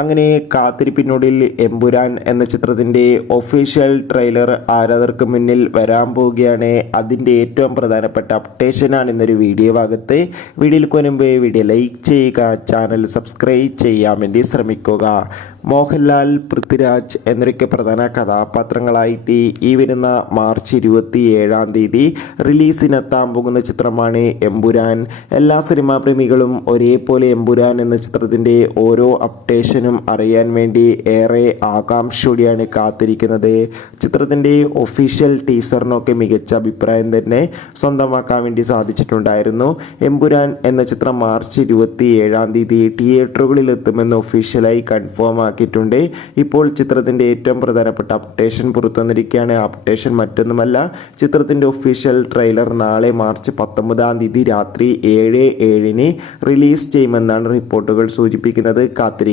അങ്ങനെ കാത്തിരിപ്പിനൊടുവിൽ എമ്പുരാൻ എന്ന ചിത്രത്തിൻ്റെ ഒഫീഷ്യൽ ട്രെയിലർ ആരാധകർക്ക് മുന്നിൽ വരാൻ പോവുകയാണ്. അതിൻ്റെ ഏറ്റവും പ്രധാനപ്പെട്ട അപ്ഡേഷനാണ് ഇന്നൊരു വീഡിയോ ഭാഗത്ത്. വീഡിയോയിൽ മുൻപ് വീഡിയോ ലൈക്ക് ചെയ്യുക, ചാനൽ സബ്സ്ക്രൈബ് ചെയ്യാൻ വേണ്ടി ശ്രമിക്കുക. മോഹൻലാൽ, പൃഥ്വിരാജ് എന്നൊക്കെ പ്രധാന കഥാപാത്രങ്ങളായിട്ട് ഈ വരുന്ന മാർച്ച് 27 റിലീസിനെത്താൻ പോകുന്ന ചിത്രമാണ് എമ്പുരാൻ. എല്ലാ സിനിമാ പ്രേമികളും ഒരേപോലെ എമ്പുരാൻ എന്ന ചിത്രത്തിൻ്റെ ഓരോ അപ്ഡേഷനും അറിയാൻ വേണ്ടി ഏറെ ആകാംക്ഷയോടെയാണ് കാത്തിരിക്കുന്നത്. ചിത്രത്തിൻ്റെ ഒഫീഷ്യൽ ടീസറിനൊക്കെ മികച്ച അഭിപ്രായം തന്നെ സ്വന്തമാക്കാൻ വേണ്ടി സാധിച്ചിട്ടുണ്ടായിരുന്നു. എമ്പുരാൻ എന്ന ചിത്രം മാർച്ച് 27 തിയേറ്ററുകളിൽ എത്തുമെന്ന് ഒഫീഷ്യലായി കൺഫേം ആക്കിയിട്ടുണ്ട്. ഇപ്പോൾ ചിത്രത്തിൻ്റെ ഏറ്റവും പ്രധാനപ്പെട്ട അപ്ഡേഷൻ പുറത്തു വന്നിരിക്കുകയാണ്. അപ്ഡേഷൻ മറ്റൊന്നുമല്ല, ചിത്രത്തിൻ്റെ ഒഫീഷ്യൽ ട്രെയിലർ നാളെ മാർച്ച് 19 രാത്രി 7:07 റിലീസ് ചെയ്യുമെന്നാണ് റിപ്പോർട്ടുകൾ സൂചിപ്പിക്കുന്നത്. കാത്തിരിക്കുക.